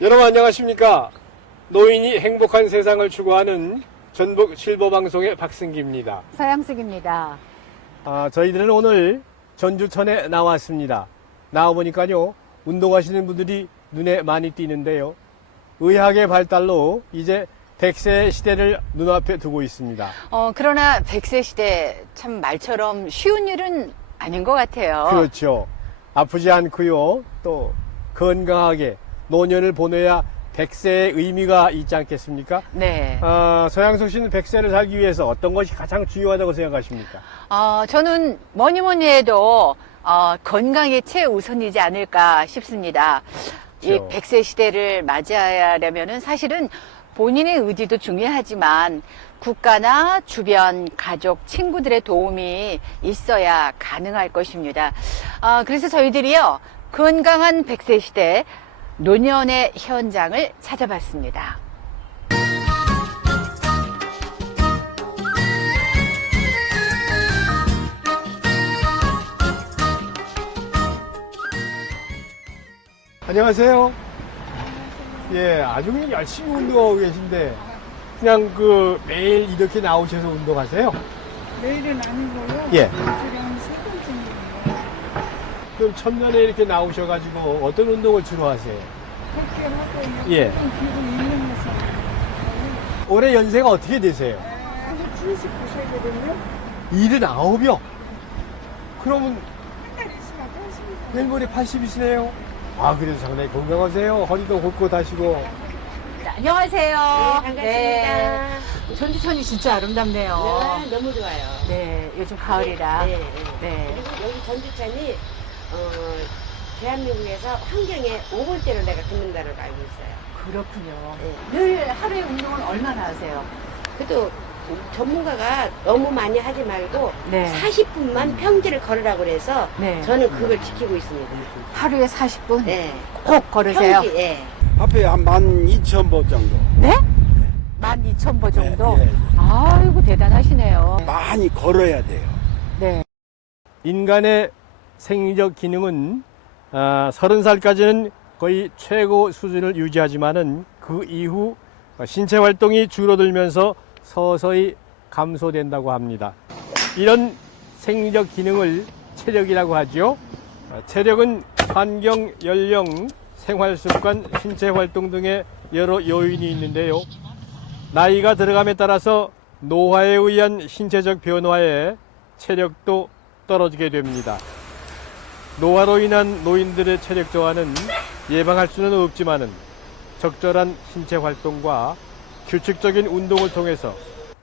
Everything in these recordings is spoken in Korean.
여러분 안녕하십니까? 노인이 행복한 세상을 추구하는 전북 실버방송의 박승기입니다. 서양숙입니다. 저희들은 오늘 전주천에 나왔습니다. 나와보니까요, 운동하시는 분들이 눈에 많이 띄는데요. 의학의 발달로 이제 100세 시대를 눈앞에 두고 있습니다. 그러나 100세 시대 참 말처럼 쉬운 일은 아닌 것 같아요. 그렇죠. 아프지 않고요, 또 건강하게 노년을 보내야 100세의 의미가 있지 않겠습니까? 네. 서양숙 씨는 100세를 살기 위해서 어떤 것이 가장 중요하다고 생각하십니까? 저는 뭐니 해도 건강이 최우선이지 않을까 싶습니다. 이 그렇죠. 100세 시대를 맞이하려면은 사실은 본인의 의지도 중요하지만 국가나 주변 가족, 친구들의 도움이 있어야 가능할 것입니다. 그래서 저희들이요, 건강한 100세 시대 노년의 현장을 찾아봤습니다. 안녕하세요. 예, 아주 그냥 열심히 운동하고 계신데, 그냥 매일 이렇게 나오셔서 운동하세요? 매일은 아니고요. 예. 일주일에 한 3번 정도. 그럼 천년에 이렇게 나오셔가지고 어떤 운동을 주로 하세요? 걷기 하고 예. 좀 기분 있는 것은 올해 연세가 어떻게 되세요? 79세거든요. 79이요? 그러면 한달 있으면 80이 내일모레 80이시네요? 그래도 상당히 건강하세요. 허리도 굽고 다시고. 안녕하세요. 반갑습니다. 네. 전주천이 진짜 아름답네요. 네, 너무 좋아요. 네, 요즘 가을이라. 네, 네. 네. 그리고 여기 전주천이 대한민국에서 환경에 5번째로 내가 듣는다는 걸 알고 있어요. 그렇군요. 네. 늘 하루에 운동은 얼마나 하세요? 그래도 전문가가 너무 많이 하지 말고 네. 40분만 평지를 걸으라고 그래서 네. 저는 그걸 지키고 있습니다. 하루에 40분? 네. 꼭 걸으세요? 평지, 예. 앞에 한 12,000보 정도. 네? 12,000보 정도? 네, 네. 아이고, 대단하시네요. 많이 걸어야 돼요. 네. 인간의 생리적 기능은 30살까지는 거의 최고 수준을 유지하지만은 그 이후 신체 활동이 줄어들면서 서서히 감소된다고 합니다. 이런 생리적 기능을 체력이라고 하죠. 체력은 환경, 연령, 생활 습관, 신체 활동 등의 여러 요인이 있는데요. 나이가 들어감에 따라서 노화에 의한 신체적 변화에 체력도 떨어지게 됩니다. 노화로 인한 노인들의 체력 저하는 예방할 수는 없지만은 적절한 신체 활동과 규칙적인 운동을 통해서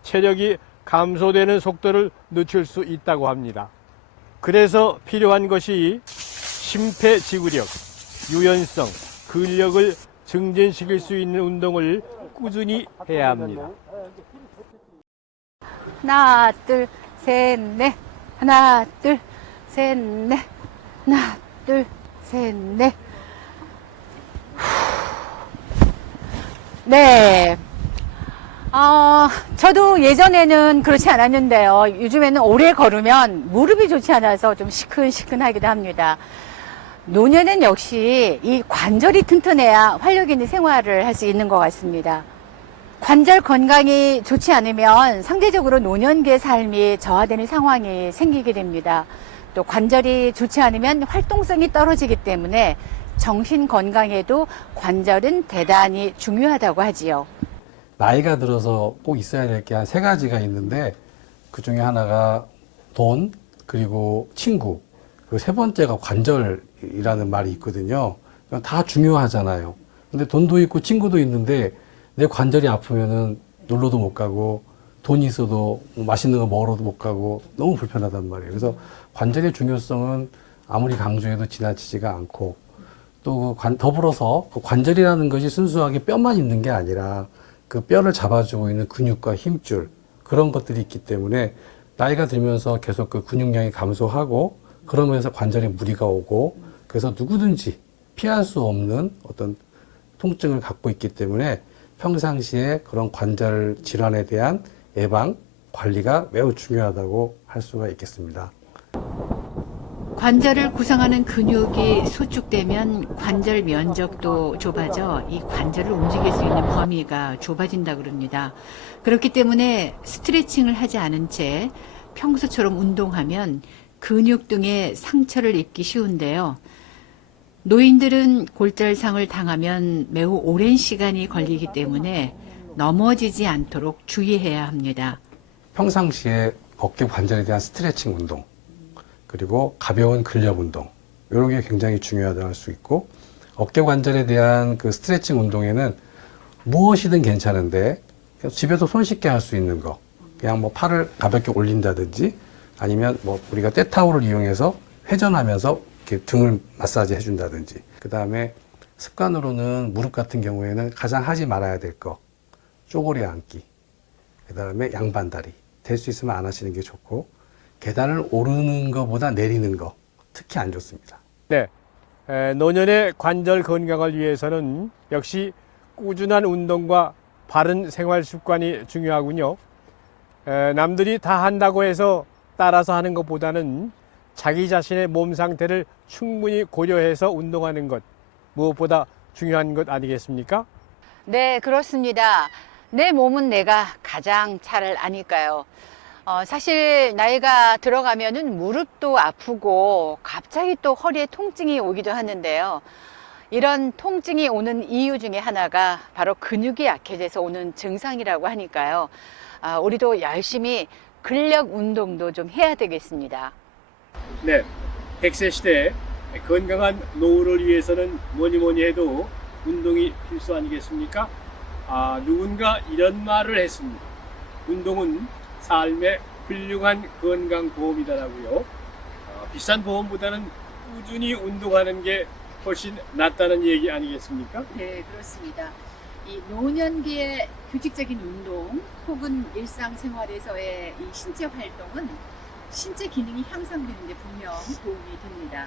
체력이 감소되는 속도를 늦출 수 있다고 합니다. 그래서 필요한 것이 심폐지구력, 유연성, 근력을 증진시킬 수 있는 운동을 꾸준히 해야 합니다. 하나, 둘, 셋, 넷. 하나, 둘, 셋, 넷. 하나, 둘, 셋, 넷. 네. 저도 예전에는 그렇지 않았는데요. 요즘에는 오래 걸으면 무릎이 좋지 않아서 좀 시큰시큰하기도 합니다. 노년은 역시 이 관절이 튼튼해야 활력 있는 생활을 할 수 있는 것 같습니다. 관절 건강이 좋지 않으면 상대적으로 노년기의 삶이 저하되는 상황이 생기게 됩니다. 또 관절이 좋지 않으면 활동성이 떨어지기 때문에 정신 건강에도 관절은 대단히 중요하다고 하지요. 나이가 들어서 꼭 있어야 될 게 한 3가지가 있는데 그 중에 하나가 돈, 그리고 친구, 그리고 3번째가 관절이라는 말이 있거든요. 다 중요하잖아요. 근데 돈도 있고 친구도 있는데 내 관절이 아프면은 놀러도 못 가고 돈이 있어도 맛있는 거 먹으러도 못 가고 너무 불편하단 말이에요. 그래서 관절의 중요성은 아무리 강조해도 지나치지가 않고 또 더불어서 그 관절이라는 것이 순수하게 뼈만 있는 게 아니라 그 뼈를 잡아주고 있는 근육과 힘줄 그런 것들이 있기 때문에 나이가 들면서 계속 그 근육량이 감소하고 그러면서 관절에 무리가 오고 그래서 누구든지 피할 수 없는 어떤 통증을 갖고 있기 때문에 평상시에 그런 관절 질환에 대한 예방, 관리가 매우 중요하다고 할 수가 있겠습니다. 관절을 구성하는 근육이 수축되면 관절 면적도 좁아져 이 관절을 움직일 수 있는 범위가 좁아진다 그럽니다. 그렇기 때문에 스트레칭을 하지 않은 채 평소처럼 운동하면 근육 등에 상처를 입기 쉬운데요. 노인들은 골절상을 당하면 매우 오랜 시간이 걸리기 때문에 넘어지지 않도록 주의해야 합니다. 평상시에 어깨 관절에 대한 스트레칭 운동, 그리고 가벼운 근력 운동, 이런 게 굉장히 중요하다고 할 수 있고, 어깨 관절에 대한 그 스트레칭 운동에는 무엇이든 괜찮은데 집에서 손쉽게 할 수 있는 거, 그냥 뭐 팔을 가볍게 올린다든지 아니면 뭐 우리가 떼타올을 이용해서 회전하면서 이렇게 등을 마사지 해준다든지, 그 다음에 습관으로는 무릎 같은 경우에는 가장 하지 말아야 될 거, 쪼그려 앉기, 그 다음에 양반다리, 될 수 있으면 안 하시는 게 좋고, 계단을 오르는 것보다 내리는 거 특히 안 좋습니다. 네, 노년의 관절 건강을 위해서는 역시 꾸준한 운동과 바른 생활 습관이 중요하군요. 남들이 다 한다고 해서 따라서 하는 것보다는 자기 자신의 몸 상태를 충분히 고려해서 운동하는 것, 무엇보다 중요한 것 아니겠습니까? 네, 그렇습니다. 내 몸은 내가 가장 잘 아니까요. 사실 나이가 들어가면은 무릎도 아프고 갑자기 또 허리에 통증이 오기도 하는데요. 이런 통증이 오는 이유 중에 하나가 바로 근육이 약해져서 오는 증상이라고 하니까요. 우리도 열심히 근력 운동도 좀 해야 되겠습니다. 네, 100세 시대에 건강한 노후를 위해서는 뭐니 해도 운동이 필수 아니겠습니까? 누군가 이런 말을 했습니다. 운동은 삶의 훌륭한 건강보험이다라고요. 비싼 보험보다는 꾸준히 운동하는 게 훨씬 낫다는 얘기 아니겠습니까? 네, 그렇습니다. 이 노년기의 규칙적인 운동 혹은 일상생활에서의 이 신체 활동은 신체 기능이 향상되는 데 분명 도움이 됩니다.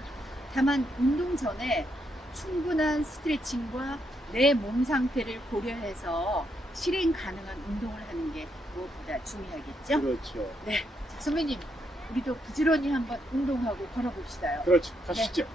다만 운동 전에 충분한 스트레칭과 내 몸 상태를 고려해서 실행 가능한 운동을 하는 게 무엇보다 중요하겠죠? 그렇죠. 네, 자 선배님, 우리도 부지런히 한번 운동하고 걸어봅시다요. 그렇죠. 가시죠. 네.